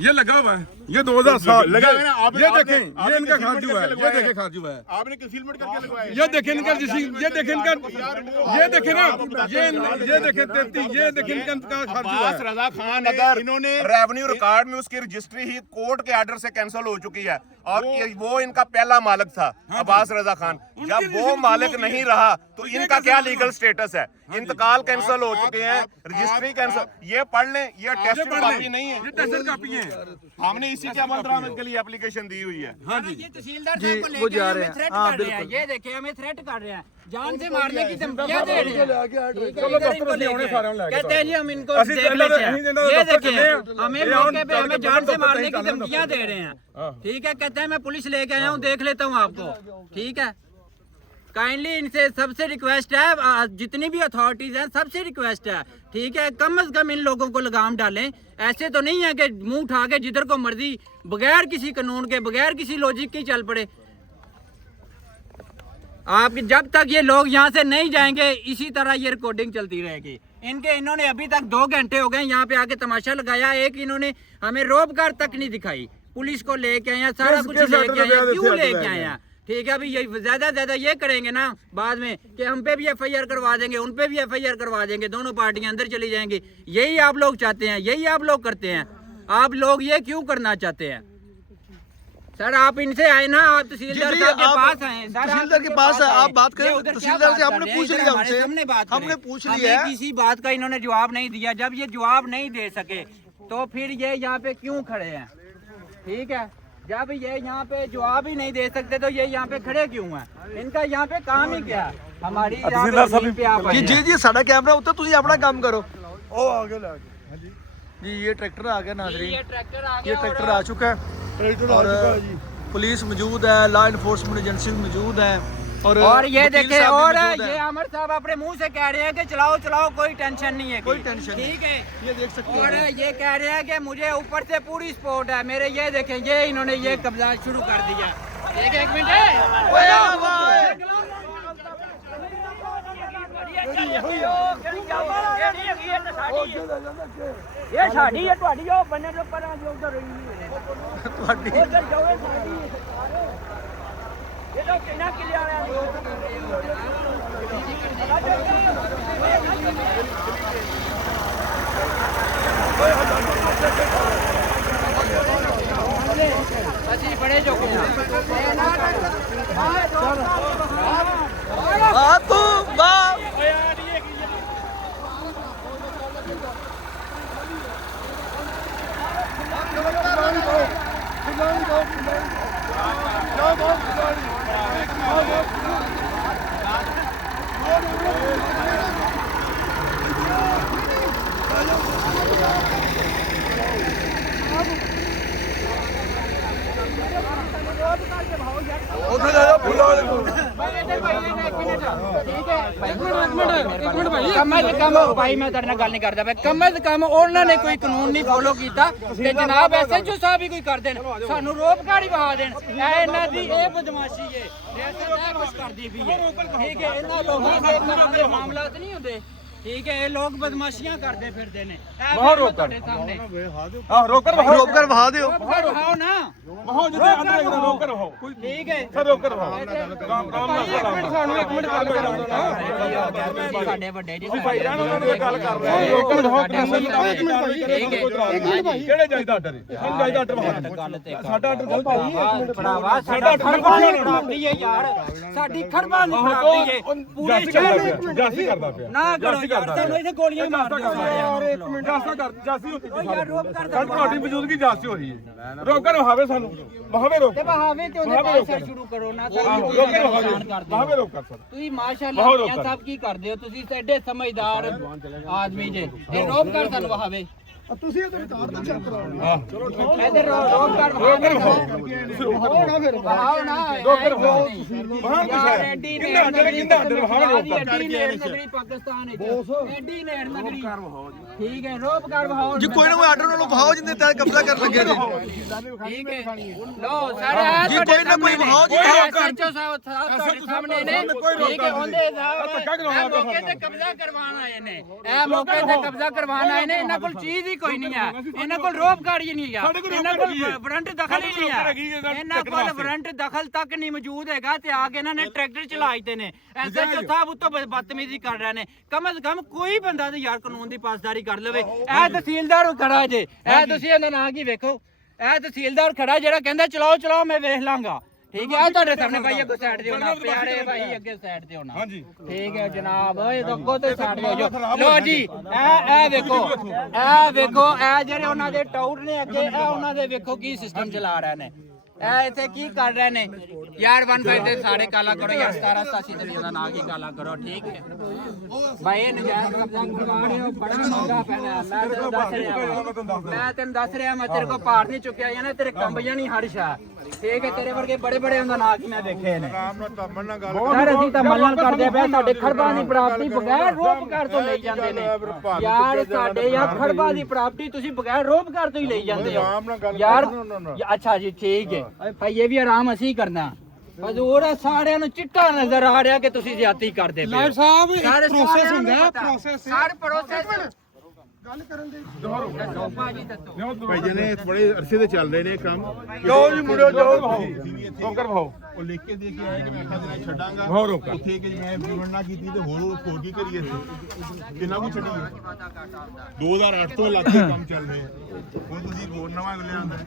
ये लगा हुआ है, ये 2007 लगा है ना। ये देखें, ये इनका खारजू है, ये देखें खारजू है, आपने कंसीलमेंट करके लगवाया। ये देखें इनका, ये देखें इनका, ये देखें ना, ये देखें 33, ये देखें इनका खारजू है। अब्बास रजा खान अगर इन्होंने रेवेन्यू रिकॉर्ड में उसकी रजिस्ट्री ही कोर्ट के ऑर्डर से कैंसिल हो चुकी है और वो इनका पहला मालिक था अब्बास रजा खान। जब वो मालिक नहीं रहा तो इनका क्या लीगल स्टेटस है? इंतकाल कैंसिल हो चुके हैं, रजिस्ट्री कैंसिल। ये पढ़ लें, ये टेस्ट कॉपी नहीं है, ये टेस्ट कॉपी है। हमने इसी के अमल दरामद के लिए एप्लीकेशन दी हुई है। हाँ जी, ये तहसीलदार जी, साहब को वो लेके जा हमें रहे हैं। थ्रेट हाँ, कर रहे हैं। बिल्कुल। ये देखिए हमें थ्रेट कर रहे हैं, जान से मारने की धमकियां दे रहे हैं। चलो इधर दफ्तर इनको से आने लेके सारे लेके कहते हैं जी हम इनको ਅਸੀਂ देख ਇਹਨਾਂ लेते ਦਾ- हैं। ਅਸੀਂ ਇਹਨਾਂ ਦਾ ये दफ्तर देखिए ਚੱਲੇ हमें ये मौके पे हम हमें दफ्तर जान से दफ्तर मारने की ਚੱਲਦੇ धमकियां दे रहे हैं। ठीक है, कहते हैं मैं पुलिस लेके आया हूँ, देख लेता हूँ आपको। ठीक है, काइंडली इनसे सबसे रिक्वेस्ट है, जितनी भी अथॉरिटीज हैं सबसे रिक्वेस्ट है, ठीक है, कम से कम इन लोगों को लगाम डालें। ऐसे तो नहीं है कि मुंह उठा के जिधर को मर्जी बगैर किसी कानून के बगैर किसी लॉजिक के चल पड़े। आप जब तक ये लोग यहाँ से नहीं जाएंगे इसी तरह ये रिकॉर्डिंग चलती रहेगी। इन्होंने अभी तक 2 घंटे हो गए यहाँ पे आके तमाशा लगाया। एक इन्होंने हमें रोबगार तक नहीं दिखाई, पुलिस को लेके आए हैं, सारा कुछ लेके आए हैं, क्यों लेके आए हैं? ठीक है, अभी ये ज्यादा ये करेंगे ना बाद में कि हम पे भी FIR करवा देंगे, उन पे भी FIR करवा देंगे, दोनों पार्टियां अंदर चली जाएंगी। यही आप लोग चाहते हैं, यही आप लोग करते हैं। आप लोग ये क्यों करना चाहते हैं? सर आप इनसे आए ना, आप तहसीलदार साहब के पास आए। तहसीलदार के पास है, आप बात करें। तहसीलदार से हमने पूछ लिया, हमसे हमने पूछ लिया, किसी बात का इन्होंने जवाब नहीं दिया। जब ये जवाब नहीं दे सके तो फिर ये यहाँ पे क्यों खड़े हैं? ठीक है, जब ये यहाँ पे जवाब ही नहीं दे सकते तो ये यहाँ पे खड़े क्यों हैं? इनका यहाँ पे काम ही क्या है? हमारी पे आप आए हैं। जी साडा कैमरा उत्ते, तुसी अपना काम करो। ओ आगे ले जी ये ट्रैक्टर आ गया नाज़रीन, ये ट्रैक्टर आ ये गया ट्रैक्टर आ चुका है और पुलिस मौजूद है, लॉ इन्फोर्समेंट एजेंसी मौजूद है और ये वकील देखे साहब भी और मौजूद ये हैं। अमर साहब अपने मुंह से कह रहे हैं कि चलाओ चलाओ, कोई टेंशन नहीं है, कोई टेंशन नहीं। ठीक है। ये देख सकते और हैं, ये कह रहे हैं कि मुझे ऊपर से पूरी सपोर्ट है मेरे। ये देखें, ये इन्होंने ये कब्जा शुरू कर दिया। एक मिनट ये साड़ी है ਤੁਹਾਡੀ ਉਹ ਬੰਨੇ ਦੇ ਪਰਾਂ ਜੋ ਉਧਰ ਰਹੀ ਤੁਹਾਡੀ ਉਧਰ ਜਾਓ ਸਾਡੀ ਇਹ ਤਾਂ ਕਿੰਨਾ ਕਿਲਿਆ ਵਾਲਿਆਂ ਅਸੀਂ ਬੜੇ ਚੁੱਕੇ ਹਾਂ ਵਾਹ ਤੂੰ ਵਾਹ Go, ਠੀਕ ਹੈ ਕਮ ਸੇ ਕਮ ਭਾਈ ਮੈਂ ਤੁਹਾਡੇ ਨਾਲ ਗੱਲ ਨਹੀਂ ਕਰਦਾ ਪਿਆ ਕਮ ਸੇ ਕਮ ਉਹਨਾਂ ਨੇ ਕੋਈ ਕਾਨੂੰਨ ਨਹੀਂ ਫੋਲੋ ਕੀਤਾ ਤੇ ਜਨਾਬ ਐਸਐਚਓ ਸਾਹਿਬ ਵੀ ਕੋਈ ਕਰ ਦੇਣ ਸਾਨੂੰ ਰੋਪਗਾੜੀ ਵਹਾ ਦੇਣ ਇਹ ਇਹਨਾਂ ਦੀ ਇਹ ਬਦਮਾਸ਼ੀ ਹੈ ਇਹ ਕੁਝ ਕਰਦੀ ਵੀ ਹੈ ਠੀਕ ਹੈ ਇਹਨਾਂ ਲੋਕਾਂ ਦੇ ਘਰਾਂ ਦੇ ਮਾਮਲਾਤ ਨਹੀਂ ਹੁੰਦੇ ਠੀਕ ਹੈ ਇਹ ਲੋਕ ਬਦਮਾਸ਼ੀਆਂ ਕਰਦੇ ਫਿਰਦੇ ਨੇ ਬਹੁਤ ਤੁਹਾਡੇ ਸਾਹਮਣੇ ਆਹ ਰੋਕਰ ਵਹਾ ਦਿਓ ਵਹਾਓ ਨਾ ਵਹਾਓ ਜਿੱਥੇ ਅੰਦਰ ਰੋਕਰ ਵਹਾਓ ਠੀਕ ਹੈ ਸਰ ਰੋਕਰ ਵਹਾਓ ਸਾਨੂੰ 1 ਮਿੰਟ ਗੱਲ ਸਾਡੇ ਵੱਡੇ ਜੀ ਭਾਈ ਜਾਨ ਉਹਨਾਂ ਨਾਲ ਗੱਲ ਕਰ ਰਹੇ ਹਾਂ ਰੋਕਰ ਵਹਾਓ ਕਿਹੜੇ ਜਾਇਦਾ ਆਰਡਰ ਹੈ ਸਾਨੂੰ ਜਾਇਦਾ ਆਰਡਰ ਵਹਾ ਸਾਡਾ ਆਰਡਰ ਗਲਤ ਹੈ ਭਰਾਵਾ ਸਾਡਾ ਖਰਬਾ ਦੀ ਪ੍ਰਾਪਤੀ ਹੈ ਯਾਰ ਸਾਡੀ ਖਰਬਾ ਦੀ ਪ੍ਰਾਪਤੀ ਹੈ ਪੂਰੇ ਸ਼ਹਿਰ ਜਾਸੀ ਕਰਦਾ ਪਿਆ ਨਾ ਕਰੋ ਯਾਰ ਤੁਹਾਨੂੰ ਇੱਥੇ ਗੋਲੀਆਂ ਮਾਰਦੇ ਯਾਰ 1 ਮਿੰਟ ਜਾਸੀ ਹੁੰਦੀ ਸਰ ਤੁਹਾਡੀ ਮੌਜੂਦਗੀ ਜਾਸੀ ਹੋ ਰਹੀ ਹੈ ਰੋਕਰ ਵਹਾਵੇ ਸਾਨੂੰ ਵਹਾਵੇ ਰੋਕ ਤੇ ਬਹਾਵੇ ਤੇ ਉਹਦੇ ਬਾਅਦ ਸਰ ਸ਼ੁਰੂ ਕਰੋ ਨਾ ਰੋਕਰ ਵਹਾਵੇ ਰੋਕਰ ਸਰ ਤੁਸੀਂ ਮਾਸ਼ਾਅੱਲਾ ਇਹ ਸਭ ਕੀ ਕਰਦੇ ਹੋ ਤੁਸੀਂ ਐਡੇ ਸਮਝਦਾਰ ਆਦਮੀ ਜੇ ਇਹ ਰੋਕ ਕਰ ਸਾਨੂੰ ਵਹਾਵੇ ਤੁਸੀਂ ਇਹ ਉਤਾਰ ਤਾਂ ਚੱਕ ਕਰੋ ਇਹਦੇ ਰੋਕ ਕਰ ਵਹਾਵੇ ਨਾ ਫਿਰ ਵਹਾਓ ਨਾ ਰੋਕਰ ਵਹਾਓ ਬਾਹਰ ਯਾਰ ਐਡੀ ਕਿੰਨਾ ਅੰਦਰ ਵਹਾਵੇ ਰੋਕਰ ਨਗਰੀ ਪਾਕਿਸਤਾਨ ਹੈ ਐਡੀ ਨੇੜ ਨਗਰੀ ਠੀਕ ਹੈ ਰੋਕ ਕਰ ਵਹਾਓ ਜੀ ਕੋਈ ਨਾ ਕੋਈ ਆਰਡਰ ਨਾਲੋਂ ਵਹਾਓ ਜਿੰਨੇ ਤੇ ਕਬਜ਼ਾ ਕਰਨ ਲੱਗੇ ਨੇ ਠੀਕ ਹੈ ਲੋ ਸਾਰੇ ਜੀ ਕੋਈ ਨਾ ਕੋਈ ਵਹਾਓ ਜੀ ਐਸਐਚਓ ਸਾਹਿਬ ਤੁਹਾਡੇ ਸਾਹਮਣੇ ਨੇ ਠੀਕ ਹੈ ਉਹਦੇ ਸਾਹਿਬ ਮੌਕੇ ਤੇ ਕਬਜ਼ਾ ਕਰਵਾਉਣ ਆਏ ਨੇ ਇਹ ਮੌਕੇ ਤੇ ਕਬਜ਼ਾ ਕਰਵਾਉਣ ਆਏ ਨੇ ਇਹਨਾਂ ਕੋਲ ਚੀਜ਼ ਹੀ ਕੋਈ ਨਹੀਂ ਹੈ ਇਹਨਾਂ ਕੋਲ ਰੋਪ ਗਾੜੀ ਨਹੀਂ ਹੈ ਇਹਨਾਂ ਕੋਲ ਵਾਰੰਟ ਦਖਲ ਹੀ ਨਹੀਂ ਹੈ ਇਹਨਾਂ ਕੋਲ ਵਾਰੰਟ ਦਖਲ ਤੱਕ ਨਹੀਂ ਮੌਜੂਦ ਹੈਗਾ ਤੇ ਆ ਕੇ ਇਹਨਾਂ ਨੇ ਟਰੈਕਟਰ ਚਲਾ ਦਿੱਤੇ ਨੇ ਐਸਐਚਓ ਸਾਹਿਬ ਉੱਤੋਂ ਬਦਤਮੀਜ਼ੀ ਕਰ ਰਹੇ ਨੇ ਕਮ ਸੇ ਕਮ ਕੋਈ ਬੰਦਾ ਤੇ ਯਾਰ ਕਾਨੂੰਨ ਦੀ ਪਾਸਦਾਰੀ ਕਰ ਲਵੇ ਇਹ ਤਹਿਸੀਲਦਾਰ ਖੜਾ ਜੇ ਇਹ ਤੁਸੀਂ ਇਹਦਾ ਨਾਂ ਕੀ ਵੇਖੋ ਇਹ ਤਹਿਸੀਲਦਾਰ ਖੜਾ ਜਿਹੜਾ ਕਹਿੰਦਾ ਚਲਾਓ ਚਲਾਓ ਮੈਂ ਵੇਖ ਲਾਂਗਾ ਠੀਕ ਹੈ ਤੁਹਾਡੇ ਸਾਹਮਣੇ ਭਾਈ ਅੱਗੇ ਸਾਈਡ ਤੇ ਹੋਣਾ ਪਿਆਰੇ ਭਾਈ ਅੱਗੇ ਸਾਈਡ ਤੇ ਹੋਣਾ ਹਾਂਜੀ ਠੀਕ ਹੈ ਜਨਾਬ ਇਹ ਤਾਂ ਅੱਗੋਂ ਤੇ ਸਾਈਡ ਹੋ ਜਾਓ ਲੋ ਜੀ ਇਹ ਵੇਖੋ ਇਹ ਜਿਹੜੇ ਉਹਨਾਂ ਦੇ ਟਾਊਟ ਨੇ ਅੱਗੇ ਇਹ ਉਹਨਾਂ ਦੇ ਵੇਖੋ ਕੀ ਸਿਸਟਮ ਚਲਾ ਰਹੇ ਨੇ ਇਹ ਇੱਥੇ ਕੀ ਕਰ ਰਹੇ ਨੇ ਯਾਰ 15 ਤੇ ਸਾਰੇ ਕਾਲਾ ਕਰੋ ਯਾਰ 1787 ਤੇ ਇਹਦਾ ਨਾਂ ਕੀ ਕਾਲਾ ਕਰੋ ਠੀਕ ਹੈ ਭਾਈ ਇਹ ਨਜਾਇਜ਼ ਕਬਜ਼ਾ ਕਰਵਾ ਰਹੇ ਹੋ ਬੜਾ ਮਹਿੰਗਾ ਪੈਣਾ ਮੈਂ ਤੈਨੂੰ ਦੱਸ ਰਿਹਾ ਮੈਂ ਤੇਰੇ ਕੋ ਪਾਰ ਨਹੀਂ ਚੁੱਕਿਆ ਯਾਨੀ ਤੇਰੇ ਕੰਬੀਆਂ ਨਹੀਂ ਹਰ ਸ਼ਾ ਠੀਕ ਹੈ ਤੇਰੇ ਵਰਗੇ ਬੜੇ ਬੜੇ ਹੁੰਦਾ ਨਾਂ ਕੀ ਮੈਂ ਦੇਖੇ ਨੇ ਸਰ ਅਸੀਂ ਤਾਂ ਮੱਲਣ ਕਰਦੇ ਪਏ ਸਾਡੇ ਖਰਬਾਂ ਦੀ ਪ੍ਰਾਪਤੀ ਬਗੈਰ ਰੋਪਕਾਰ ਤੋਂ ਲਈ ਜਾਂਦੇ ਨੇ ਯਾਰ ਸਾਡੇ ਯਾਰ ਖਰਬਾਂ ਦੀ ਪ੍ਰਾਪਤੀ ਤੁਸੀਂ ਬਗੈਰ ਰੋਪਕਾਰ ਤੋਂ ਹੀ ਲਈ ਜਾਂਦੇ ਹੋ ਯਾਰ ਅੱਛਾ ਜੀ ਠੀਕ ਹੈ ਭਾਈ ਇਹ ਵੀ ਆਰਾਮ ਅਸੀਂ ਕਰਨਾ ਹਜ਼ੂਰ ਸਾਰਿਆਂ ਨੂੰ ਚਿੱਟਾ ਨਜ਼ਰ ਆ ਰਿਹਾ ਕਿ ਤੁਸੀਂ ਜ਼ਿਆਦਤੀ ਕਰਦੇ ਪਏ ਲਾਇਰ ਸਾਹਿਬ ਇੱਕ ਪ੍ਰੋਸੈਸ ਹੁੰਦਾ ਪ੍ਰੋਸੈਸ ਹਰ ਪ੍ਰੋਸੈਸ ਗੱਲ ਕਰਨ ਦੇ ਭਾਈ ਜਨੇ ਬੜੇ ਅਰਸੇ ਤੇ ਚੱਲ ਰਹੇ ਨੇ ਕੰਮ ਜਾਓ ਜੀ ਮੁੰਡਿਓ ਜਾਓ ਰੋਕਰ ਵਹਾਓ ਉਹ ਲਿਖ ਕੇ ਦੇ ਕੇ ਆਇਆ ਕਿ ਮੈਂ 8 ਦਿਨਾਂ ਛੱਡਾਂਗਾ ਵਹਾਓ ਰੋਕਰ ਉੱਥੇ ਕਿ ਮੈਂ ਵਿਵਰਣਾ ਕੀਤੀ ਤੇ ਹੋਰ ਕੀ ਕਰੀਏ ਕਿੰਨਾ ਕੁ ਛੱਡੀਏ 2008 ਤੋਂ ਲੱਗ ਕੇ ਕੰਮ ਚੱਲ ਰਿਹਾ ਹੁਣ ਤੁਸੀਂ ਹੋਰ ਨਵਾਂ ਲਿਆਂਦਾ